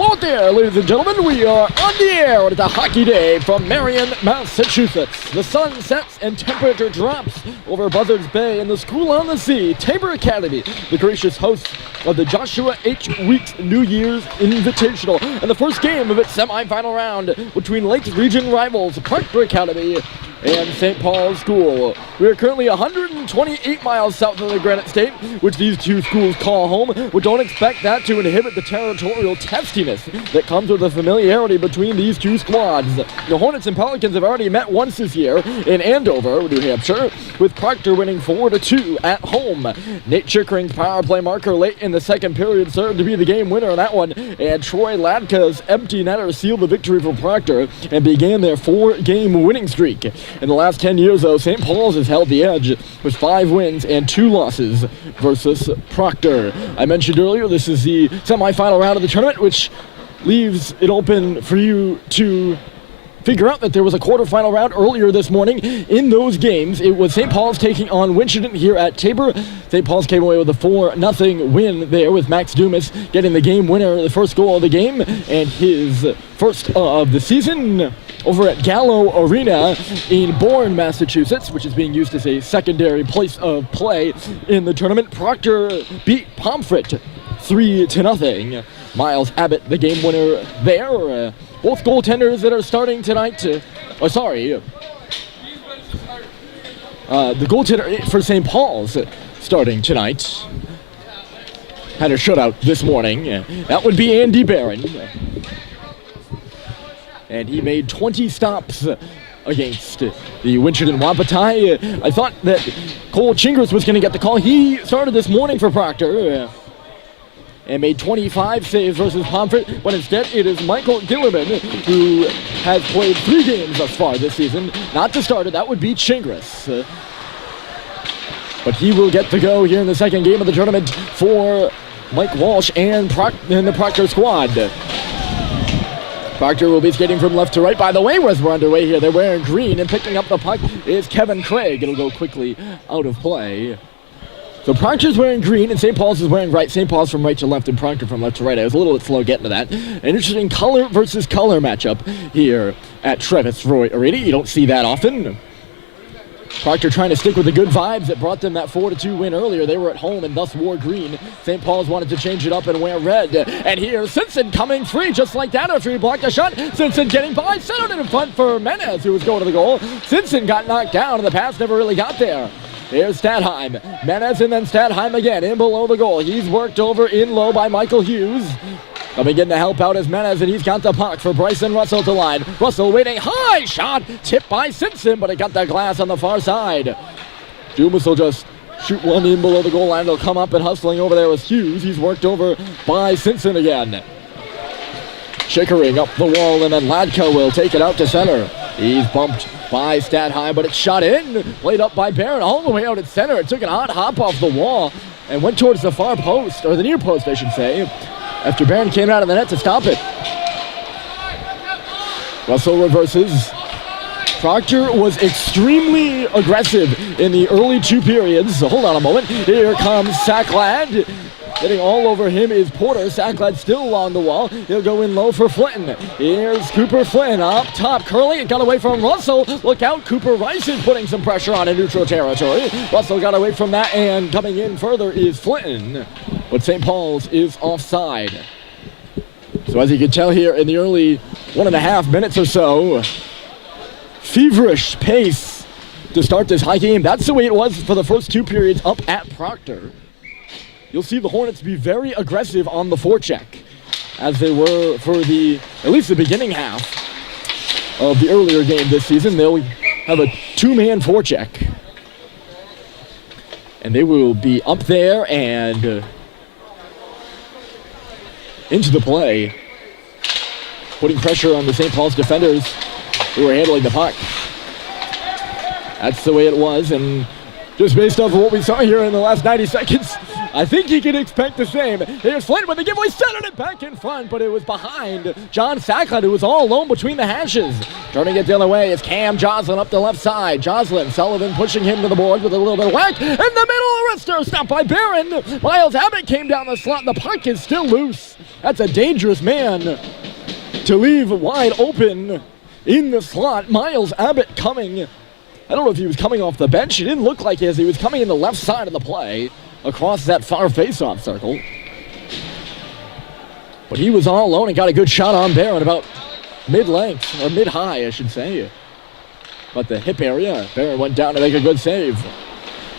Hello there, ladies and gentlemen. We are on the air. It is a hockey day from Marion, Massachusetts. The sun sets and temperature drops over Buzzards Bay in the School on the Sea, Tabor Academy, the gracious host of the Joshua H. Weeks New Year's Invitational, and the first game of its semifinal round between Lakes Region rivals Proctor Academy and St. Paul's School. We are currently 128 miles south of the Granite State, which these two schools call home. We don't expect that to inhibit the territorial testiness that comes with the familiarity between these two squads. The Hornets and Pelicans have already met once this year in Andover, New Hampshire, with Proctor winning 4-2 at home. Nate Chickering's power play marker late in the second period served to be the game winner in that one, and Troy Ladka's empty netter sealed the victory for Proctor and began their 4-game winning streak. In the last 10 years, though, St. Paul's has held the edge with 5 wins and 2 losses versus Proctor. I mentioned earlier, this is the semifinal round of the tournament, which leaves it open for you to figure out that there was a quarterfinal round earlier this morning. In those games, it was St. Paul's taking on Winchendon here at Tabor. St. Paul's came away with a 4-0 win there, with Max Dumas getting the game winner, the first goal of the game, and his first of the season over at Gallo Arena in Bourne, Massachusetts, which is being used as a secondary place of play in the tournament. Proctor beat Pomfret 3-0. Miles Abbott, the game winner there. Both goaltenders that are starting tonight. The goaltender for St. Paul's starting tonight had a shutout this morning. That would be Andy Barron. And he made 20 stops against the Winchendon Wapatai. I thought that Cole Chingers was going to get the call. He started this morning for Proctor and made 25 saves versus Pomfret, but instead it is Michael Gilliman, who has played 3 games thus far this season. Not to start it, that would be Chingris. But he will get to go here in the second game of the tournament for Mike Walsh and the Proctor squad. Proctor will be skating from left to right. By the way, as we're underway here, they're wearing green, and picking up the puck is Kevin Craig. It'll go quickly out of play. So Proctor's wearing green, and St. Paul's is wearing right. St. Paul's from right to left, and Proctor from left to right. I was a little bit slow getting to that. An interesting color versus color matchup here at Travis Roy Arena. You don't see that often. Proctor trying to stick with the good vibes that brought them that 4-2 win earlier. They were at home and thus wore green. St. Paul's wanted to change it up and wear red. And here's Simpson coming free just like that after he blocked a shot. Simpson getting by, centered it in front for Menez, who was going to the goal. Simpson got knocked down and the pass never really got there. Here's Stadheim. Menez and then Stadheim again in below the goal. He's worked over in low by Michael Hughes. Coming in to help out is Menez, and he's got the puck for Bryson Russell to line. Russell waiting, high shot, tipped by Simpson, but it got the glass on the far side. Dumas will just shoot one in below the goal line. They'll come up and hustling over there with Hughes. He's worked over by Simpson again. Chickering up the wall, and then Ladka will take it out to center. He's bumped by Stadheim, but it's shot in. Played up by Barron all the way out at center. It took an odd hop off the wall and went towards the far post, or the near post, I should say, after Barron came out of the net to stop it. Russell reverses. Proctor was extremely aggressive in the early 2 periods. So hold on a moment. Here comes Sacklad. Getting all over him is Porter. Sacklad still along the wall. He'll go in low for Flinton. Here's Cooper Flynn up top. Curling. It got away from Russell. Look out. Cooper Rice is putting some pressure on in neutral territory. Russell got away from that, and coming in further is Flinton. But St. Paul's is offside. So as you can tell here in the early 1.5 minutes or so, feverish pace to start this high game. That's the way it was for the first 2 periods up at Proctor. You'll see the Hornets be very aggressive on the forecheck, as they were for at least the beginning half of the earlier game this season. They'll have a 2-man forecheck, and they will be up there and into the play, putting pressure on the St. Paul's defenders who are handling the puck. That's the way it was, and just based off of what we saw here in the last 90 seconds, I think you can expect the same. Here's Flint with the giveaway, centered it back in front, but it was behind John Sacklad, who was all alone between the hashes. Turning it the other way is Cam Joslin up the left side. Joslin, Sullivan pushing him to the board with a little bit of whack. In the middle, faster. Stop by Barron. Miles Abbott came down the slot. The puck is still loose. That's a dangerous man to leave wide open in the slot. Miles Abbott coming. I don't know if he was coming off the bench. It didn't look like it as he was coming in the left side of the play across that far face-off circle. But he was all alone and got a good shot on Barron about mid-length, or mid-high, I should say. But the hip area, Barron went down to make a good save.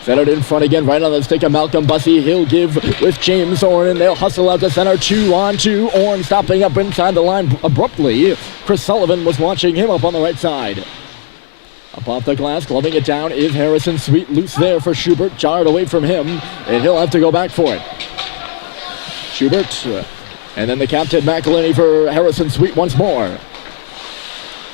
Centered in front again, right on the stick of Malcolm Bussey. He'll give with James Orn, and they'll hustle out to center, 2-on-2. Orn stopping up inside the line abruptly. Chris Sullivan was watching him up on the right side. Up off the glass, gloving it down is Harrison Sweet. Loose there for Schubert, jarred away from him, and he'll have to go back for it. Schubert, and then the captain McElhinney for Harrison Sweet once more.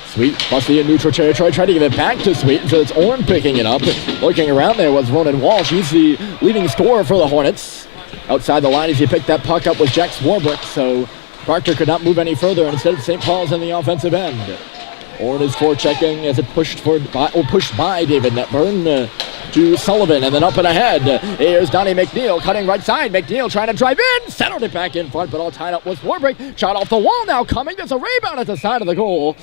Sweet, Bussey in neutral territory, trying to give it back to Sweet, so it's Orn picking it up. Looking around there was Ronan Walsh. He's the leading scorer for the Hornets. Outside the line as he picked that puck up was Jack Swarbrick, so Proctor could not move any further, and instead St. Paul's in the offensive end. Orn is forechecking as it pushed by David Netburn to Sullivan, and then up and ahead. Here's Donnie McNeil cutting right side. McNeil trying to drive in, settled it back in front, but all tied up with Swarbrick. Shot off the wall now coming. There's a rebound at the side of the goal.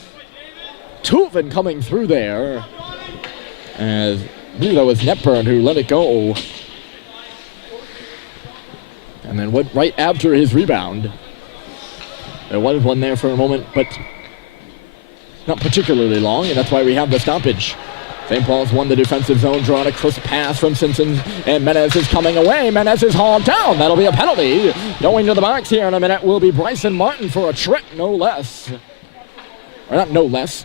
Tuvin coming through there, as I believe that was Netburn who let it go. And then went right after his rebound. There was one there for a moment, but not particularly long, and that's why we have the stoppage. St. Paul's won the defensive zone, drawing a crisp pass from Simpson, and Menez is coming away. Menez is hauled down. That'll be a penalty. Going to the box here in a minute will be Bryson Martin for a trick, no less. Or not no less.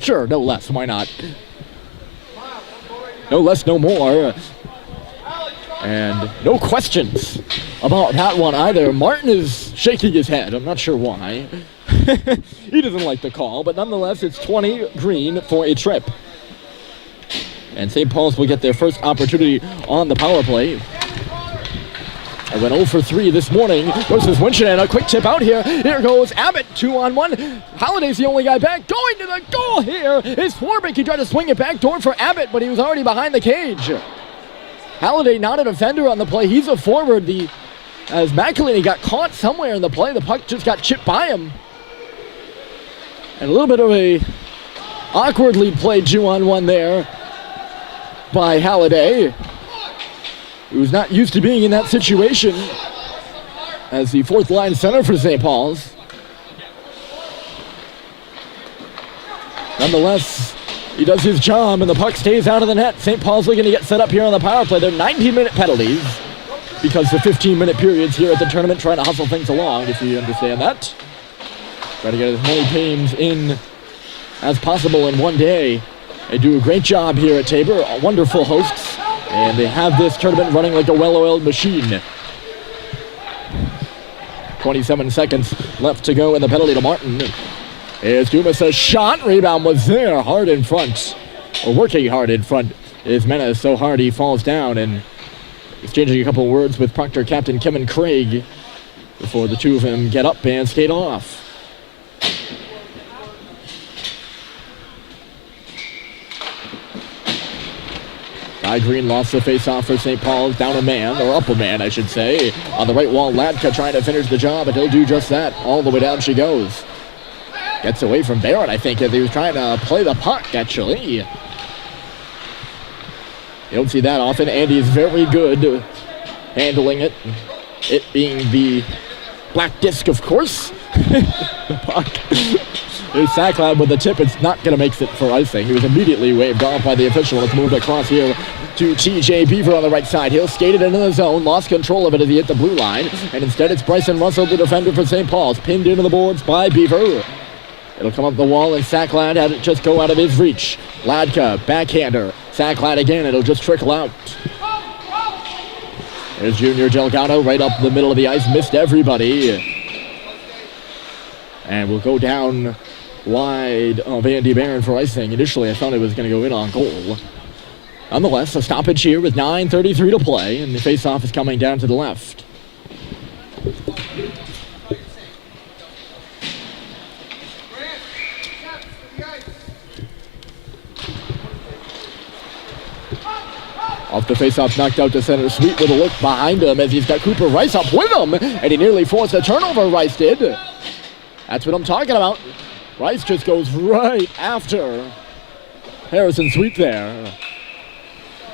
Sure, no less. Why not? No less, no more. And no questions about that one either. Martin is shaking his head. I'm not sure why. He doesn't like the call, but nonetheless, it's 20 green for a trip. And St. Paul's will get their first opportunity on the power play. I went 0 for 3 this morning versus Winchendon. A quick tip out here. Here goes Abbott, 2-on-1. Holliday's the only guy back. Going to the goal here is Swarbrick. He tried to swing it back door for Abbott, but he was already behind the cage. Halliday not a defender on the play. He's a forward. As McElhinney got caught somewhere in the play, the puck just got chipped by him. And a little bit of a awkwardly played 2-on-1 there by Halliday, who's not used to being in that situation as the fourth line center for St. Paul's. Nonetheless, he does his job and the puck stays out of the net. St. Paul's looking to get set up here on the power play. They're 19-minute penalties because the 15-minute periods here at the tournament trying to hustle things along, if you understand that. Try to get as many games in as possible in one day. They do a great job here at Tabor, wonderful hosts, and they have this tournament running like a well-oiled machine. 27 seconds left to go in the penalty to Martin. Here's Dumas' shot. Rebound was there, hard in front, or working hard in front. Is Menez so hard he falls down, and exchanging a couple of words with Proctor captain Kevin Craig before the two of them get up and skate off. Guy Green lost the face-off for St. Paul's, down a man, or up a man, I should say. On the right wall, Latka trying to finish the job, and he'll do just that. All the way down she goes. Gets away from Barron, I think, as he was trying to play the puck, actually. You don't see that often. Andy is very good handling it. It being the black disc, of course. The puck. There's Sacklad with the tip. It's not going to make it for icing. He was immediately waved off by the official. Let's move across here to TJ Beaver on the right side. He'll skate it into the zone. Lost control of it as he hit the blue line. And instead it's Bryson Russell, the defender for St. Paul's. Pinned into the boards by Beaver. It'll come up the wall, and Sacklad had it just go out of his reach. Ladka, backhander. Sacklad again. It'll just trickle out. There's Junior Delgado right up the middle of the ice. Missed everybody. And we'll go down wide of Andy Barron for icing. Initially, I thought it was going to go in on goal. Nonetheless, a stoppage here with 9:33 to play, and the face-off is coming down to the left. Off the faceoff, knocked out to center. Sweet with a look behind him as he's got Cooper Rice up with him. And he nearly forced a turnover, Rice did. That's what I'm talking about. Rice just goes right after Harrison Sweet there.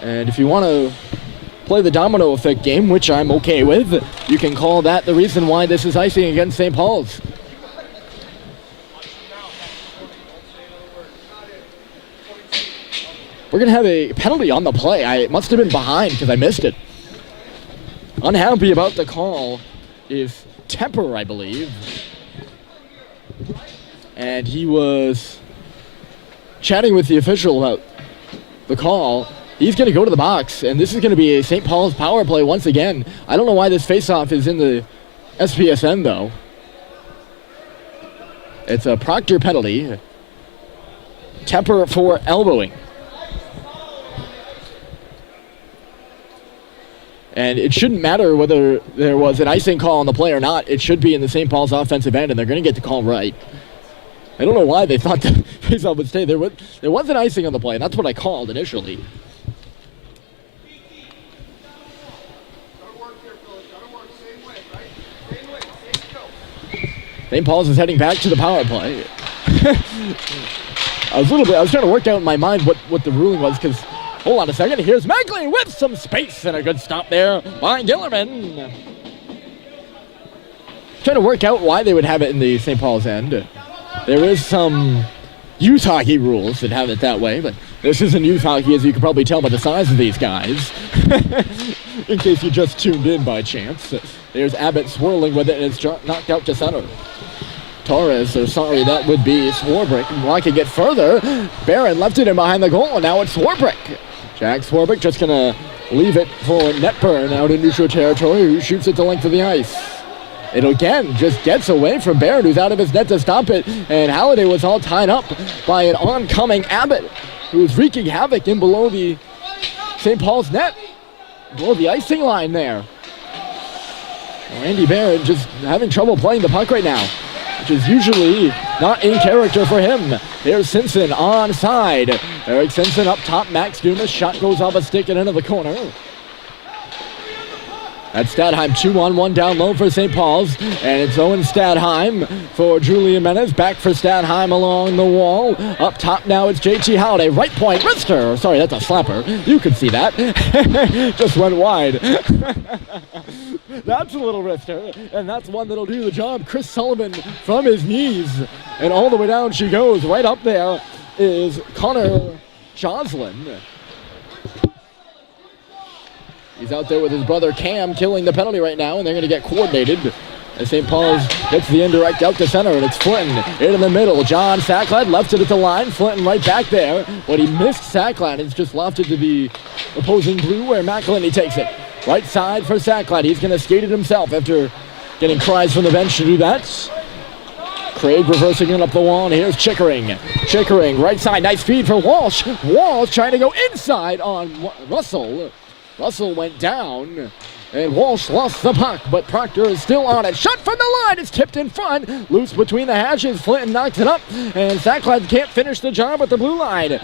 And if you want to play the domino effect game, which I'm okay with, you can call that the reason why this is icing against St. Paul's. We're going to have a penalty on the play. I must have been behind because I missed it. Unhappy about the call is Tabor, I believe. And he was chatting with the official about the call. He's going to go to the box, and this is going to be a St. Paul's power play once again. I don't know why this faceoff is in the SPSN, though. It's a Proctor penalty. Tabor for elbowing. And it shouldn't matter whether there was an icing call on the play or not. It should be in the St. Paul's offensive end, and they're going to get the call right. I don't know why they thought the faceoff would stay. There was an icing on the play, and that's what I called initially. St. Paul's is heading back to the power play. I was trying to work out in my mind what the ruling was, because hold on a second. Here's Macklin with some space and a good stop there by Gillerman. Trying to work out why they would have it in the St. Paul's end. There is some youth hockey rules that have it that way, but this isn't youth hockey, as you can probably tell by the size of these guys. In case you just tuned in by chance. There's Abbott swirling with it, and it's knocked out to center. Torres, or sorry, that would be Swarbrick. Why can get further? Barron left it in behind the goal, and now it's Swarbrick. Jack Swarbrick just going to leave it for Netburn out in neutral territory, who shoots it the length of the ice. It again just gets away from Barron, who's out of his net to stop it, and Halliday was all tied up by an oncoming Abbott, who's wreaking havoc in below the St. Paul's net, below the icing line there. Randy Barron just having trouble playing the puck right now, which is usually not in character for him. Here's Simpson onside. Eric Simpson up top. Max Dumas. Shot goes off a stick and into the corner. That's Stadheim 2-on-1 down low for St. Paul's. And it's Owen Stadheim for Julian Menez. Back for Stadheim along the wall. Up top now it's JT Halliday. Right point. Wrister. Sorry, that's a slapper. You can see that. Just went wide. That's a little wrister, and that's one that'll do the job. Chris Sullivan from his knees, and all the way down she goes. Right up there is Connor Joslin. He's out there with his brother Cam killing the penalty right now, and they're going to get coordinated. As St. Paul's gets the indirect out to center, and it's Flinton in the middle. John Sacklad left it at the line. Flinton right back there, but he missed Sacklad. It's just lofted to the opposing blue where McElhinney takes it. Right side for Sacklad. He's going to skate it himself after getting cries from the bench to do that. Craig reversing it up the wall, and here's Chickering. Chickering, right side, nice feed for Walsh. Walsh trying to go inside on Russell. Russell went down, and Walsh lost the puck, but Proctor is still on it. Shot from the line, it's tipped in front. Loose between the hashes, Flinton knocks it up, and Sacklad can't finish the job at the blue line.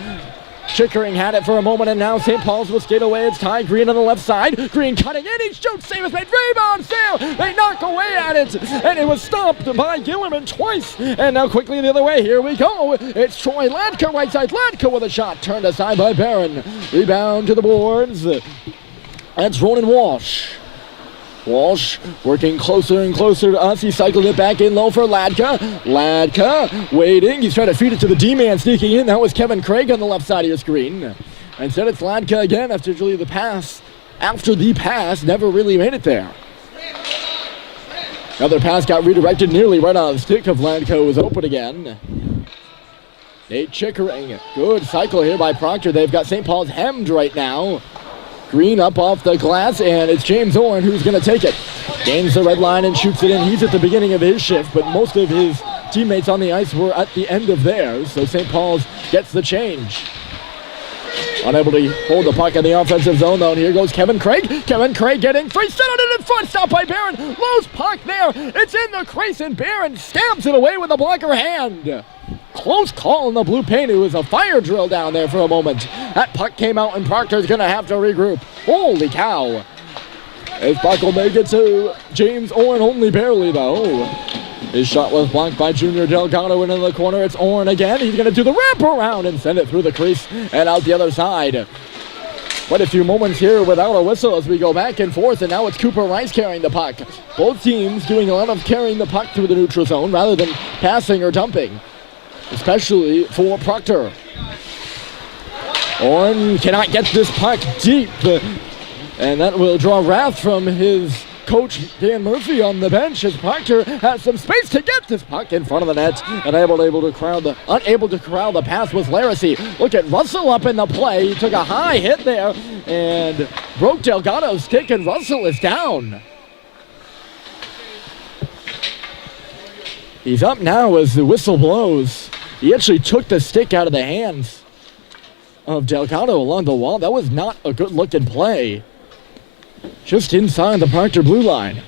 Chickering had it for a moment, and now St. Paul's will skate away. It's Ty Green on the left side. Green cutting in, he shoots, save is made, rebound, sale. They knock away at it, and it was stopped by Gillerman twice. And now quickly the other way, here we go. It's Troy Ladka, right side, Ladka with a shot, turned aside by Barron. Rebound to the boards. That's Ronan Walsh. Walsh working closer and closer to us. He cycled it back in low for Ladka. Ladka waiting. He's trying to feed it to the D-man sneaking in. That was Kevin Craig on the left side of your screen. Instead it's Ladka again after the pass. After the pass, never really made it there. Another pass got redirected nearly right on the stick of Ladka. Was open again. Nate Chickering. Good cycle here by Proctor. They've got St. Paul's hemmed right now. Green up off the glass, and it's James Orn who's going to take it. Gains the red line and shoots it in. He's at the beginning of his shift, but most of his teammates on the ice were at the end of theirs, so St. Paul's gets the change. Unable to hold the puck in the offensive zone, though, and here goes Kevin Craig. Kevin Craig getting free, settled it in front, stopped by Barron. Loose puck there. It's in the crease, and Barron stabs it away with a blocker hand. close call in the blue paint. It was a fire drill down there for a moment. That puck came out, and Proctor's going to have to regroup. Holy cow. His puck will make it to James Orrin, only barely, though. His shot was blocked by Junior Delgado into the corner. It's Orrin again. He's going to do the wraparound and send it through the crease and out the other side. Quite a few moments here without a whistle as we go back and forth, and now it's Cooper Rice carrying the puck. Both teams doing a lot of carrying the puck through the neutral zone rather than passing or dumping, especially for Proctor. Orrin cannot get this puck deep, and that will draw wrath from his coach Dan Murphy on the bench as Proctor has some space to get this puck in front of the net, and unable to corral the pass was Laracy. Look at Russell up in the play. He took a high hit there and broke Delgado's stick, and Russell is down. He's up now as the whistle blows. He actually took the stick out of the hands of Delgado along the wall. That was not a good looking play. Just inside the Proctor blue line.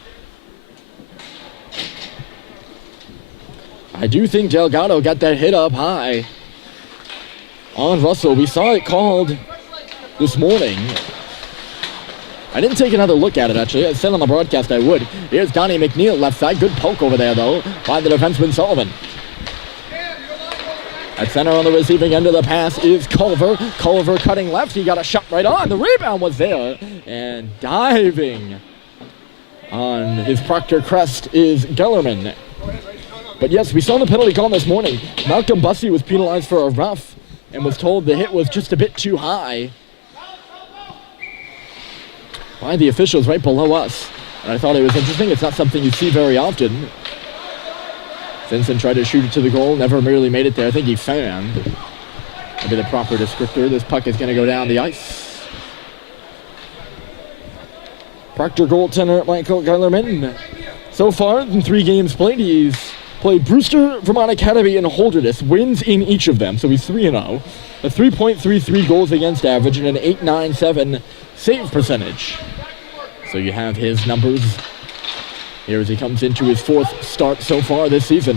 I do think Delgado got that hit up high on Russell. We saw it called this morning. I didn't take another look at it, actually. I said on the broadcast I would. Here's Donnie McNeil left side. Good poke over there, though, by the defenseman Sullivan. At center on the receiving end of the pass is Culver. Culver cutting left. He got a shot right on. The rebound was there. And diving on his Proctor crest is Gellerman. But yes, we saw the penalty call this morning. Malcolm Bussey was penalized for a rough and was told the hit was just a bit too high by the officials right below us. And I thought it was interesting. It's not something you see very often. Vincent tried to shoot it to the goal, never really made it there. I think he fanned. Maybe the proper descriptor. This puck is going to go down the ice. Proctor goaltender Michael Gellerman. So far, in 3 games played, he's played Brewster, Vermont Academy, and Holderness. Wins in each of them, so he's 3-0. A 3.33 goals against average and an .897 save percentage. So you have his numbers here as he comes into his 4th start so far this season.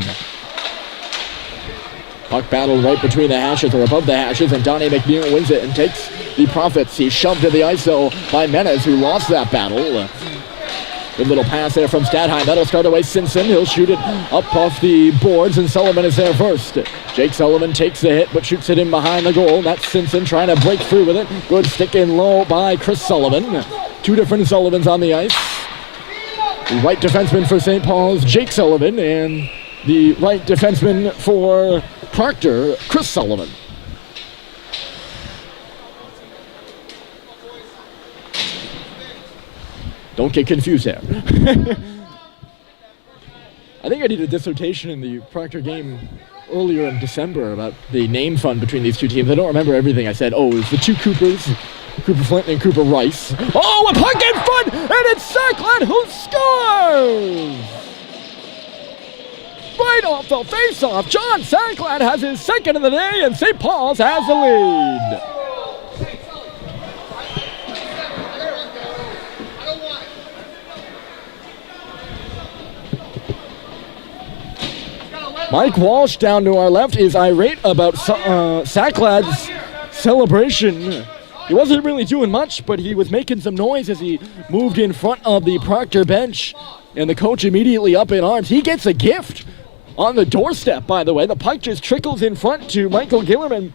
Puck battle right between the hashes or above the hashes, and Donnie McNeil wins it and takes the profits. He's shoved to the ice, though, by Menes, who lost that battle. Good little pass there from Stadheim. That'll start away Simpson. He'll shoot it up off the boards, and Sullivan is there first. Jake Sullivan takes the hit, but shoots it in behind the goal. That's Simpson trying to break through with it. Good stick in low by Chris Sullivan. 2 different Sullivans on the ice. The right defenseman for St. Paul's, Jake Sullivan, and the right defenseman for Proctor, Chris Sullivan. Don't get confused there. I think I did a dissertation in the Proctor game earlier in December about the name fun between these two teams. I don't remember everything I said. Oh, it was the 2 Coopers. Cooper Flint and Cooper Rice. Oh, a puck in front, and it's Sackland who scores! Right off the face-off, John Sackland has his 2nd of the day, and St. Paul's has the lead. Mike Walsh down to our left is irate about Sackland's celebration. He wasn't really doing much, but he was making some noise as he moved in front of the Proctor bench, and the coach immediately up in arms. He gets a gift on the doorstep, by the way. The puck just trickles in front to Michael Gellerman,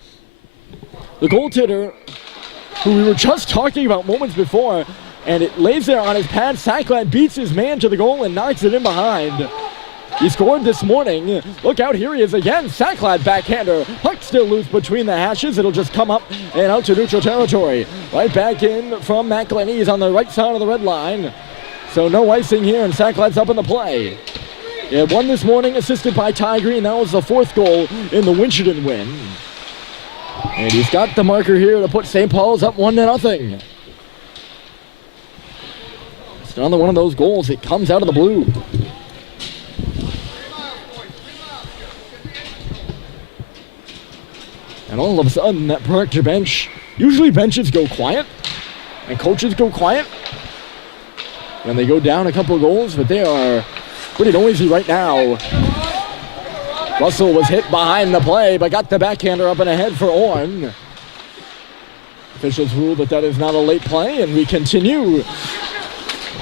the goaltender, who we were just talking about moments before, and it lays there on his pad. Sackland beats his man to the goal and knocks it in behind. He scored this morning. Look out, here he is again. Sackland backhander. Puck still loose between the hashes. It'll just come up and out to neutral territory. Right back in from McElhinney. He's on the right side of the red line. So no icing here, and Sackland's up in the play. He had 1 this morning, assisted by Ty Green. That was the 4th goal in the Winchendon win. And he's got the marker here to put St. Paul's up 1-0. It's another one of those goals. It comes out of the blue. And all of a sudden, that Proctor bench, usually benches go quiet, and coaches go quiet when they go down a couple of goals, but they are pretty noisy right now. Russell was hit behind the play, but got the backhander up and ahead for Orn. Officials rule that is not a late play, and we continue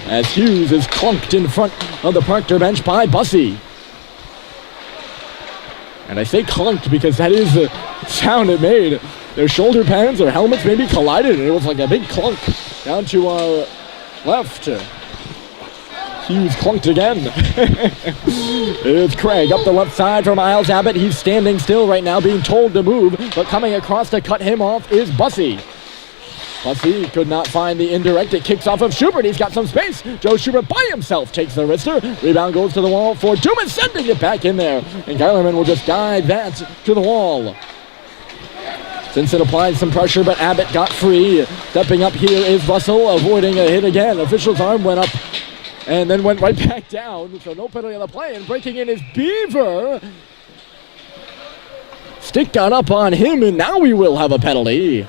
as Hughes is clunked in front of the Proctor bench by Bussey. And I say clunked because that is the sound it made. Their shoulder pads or helmets maybe collided, and it was like a big clunk down to our left. Hughes clunked again. It's Craig up the left side for Miles Abbott. He's standing still right now, being told to move, but coming across to cut him off is Bussey. Bussey could not find the indirect. It kicks off of Schubert. He's got some space. Joe Schubert by himself takes the wrister. Rebound goes to the wall for Dumas, sending it back in there. And Geilerman will just guide that to the wall. Simpson applied some pressure, but Abbott got free. Stepping up here is Russell, avoiding a hit again. Official's arm went up and then went right back down. So no penalty on the play. And breaking in is Beaver. Stick got up on him, and now we will have a penalty.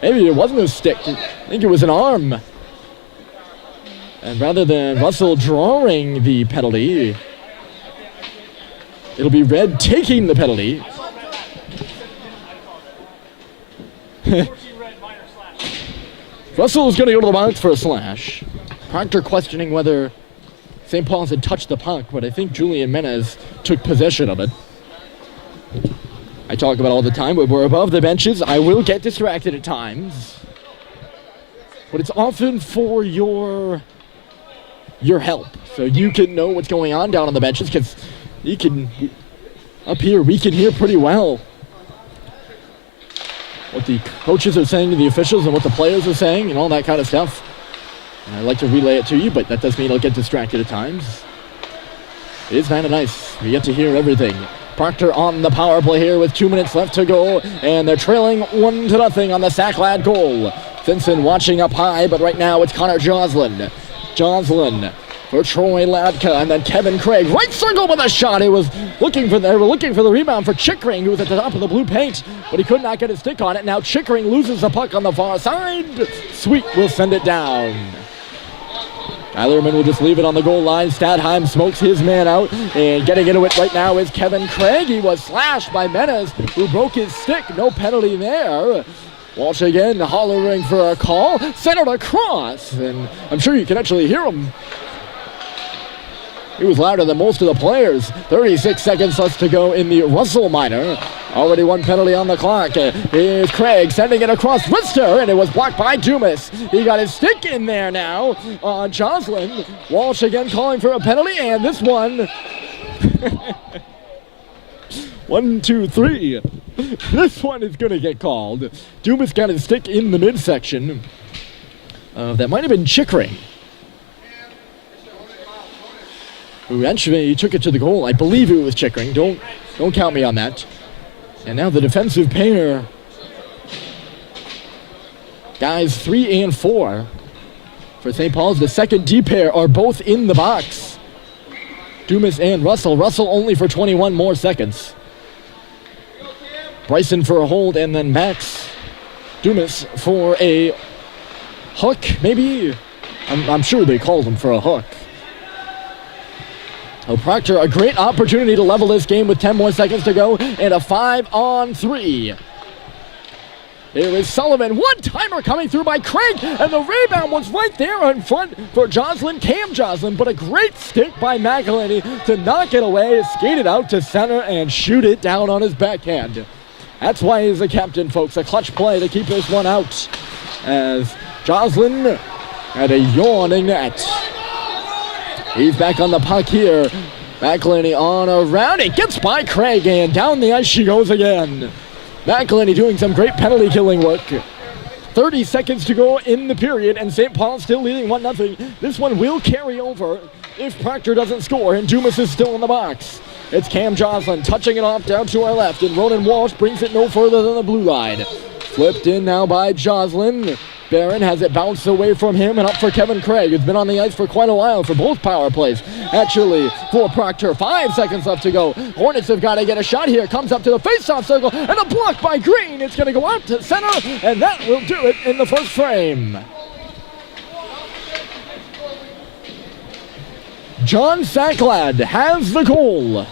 Maybe it wasn't a stick. I think it was an arm. And rather than Russell drawing the penalty, it'll be Red taking the penalty. Russell is going to go to the box for a slash. Proctor questioning whether St. Paul's had touched the puck, but I think Julian Menez took possession of it. I talk about all the time, when we're above the benches, I will get distracted at times. But it's often for your help. So you can know what's going on down on the benches, because up here, we can hear pretty well what the coaches are saying to the officials and what the players are saying and all that kind of stuff. And I like to relay it to you, but that does mean I'll get distracted at times. It is kind of nice. We get to hear everything. Proctor on the power play here with 2 minutes left to go, and they're trailing 1-0 on the Sacklad goal. Simpson watching up high, but right now it's Connor Joslin. Joslin for Troy Ladka, and then Kevin Craig. Right circle with a shot. They were looking for the rebound for Chickering, who was at the top of the blue paint, but he could not get his stick on it. Now Chickering loses the puck on the far side. Sweet will send it down. Eilerman will just leave it on the goal line. Stadheim smokes his man out, and getting into it right now is Kevin Craig. He was slashed by Menez, who broke his stick. No penalty there. Walsh again hollering for a call. Centered across, and I'm sure you can actually hear him. He was louder than most of the players. 36 seconds left to go in the Russell minor. Already one penalty on the clock. Here's Craig sending it across wrister, and it was blocked by Dumas. He got his stick in there now on Joslin. Walsh again calling for a penalty, and this one... 1, 2, 3. This one is going to get called. Dumas got his stick in the midsection. That might have been Chickering, who actually took it to the goal. I believe it was Chickering. Don't count me on that. And now the defensive pair, guys 3 and 4 for St. Paul's. The second D pair are both in the box. Dumas and Russell. Russell only for 21 more seconds. Bryson for a hold, and then Max Dumas for a hook, maybe? I'm sure they called him for a hook. Oh, Proctor, a great opportunity to level this game with 10 more seconds to go, and a 5-on-3. Here is Sullivan, one-timer coming through by Craig, and the rebound was right there in front for Joslin, Cam Joslin, but a great stick by McElhinney to knock it away, skate it out to center, and shoot it down on his backhand. That's why he's the captain, folks. A clutch play to keep this one out, as Joslin had a yawning net. He's back on the puck here. McElhinney on around. It gets by Craig, and down the ice she goes again. McElhinney doing some great penalty killing work. 30 seconds to go in the period, and St. Paul still leading 1-0. This one will carry over if Proctor doesn't score, and Dumas is still in the box. It's Cam Joslin touching it off down to our left, and Ronan Walsh brings it no further than the blue line. Flipped in now by Joslin. Barron has it bounced away from him and up for Kevin Craig, who's been on the ice for quite a while for both power plays. Actually, for Proctor, 5 seconds left to go. Hornets have got to get a shot here. Comes up to the face-off circle, and a block by Green. It's going to go out to center, and that will do it in the first frame. John Sacklad has the goal.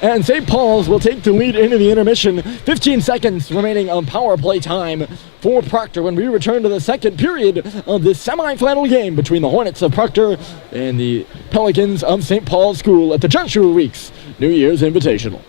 And St. Paul's will take the lead into the intermission. 15 seconds remaining on power play time for Proctor when we return to the second period of this semifinal game between the Hornets of Proctor and the Pelicans of St. Paul's School at the Joshua Weeks New Year's Invitational.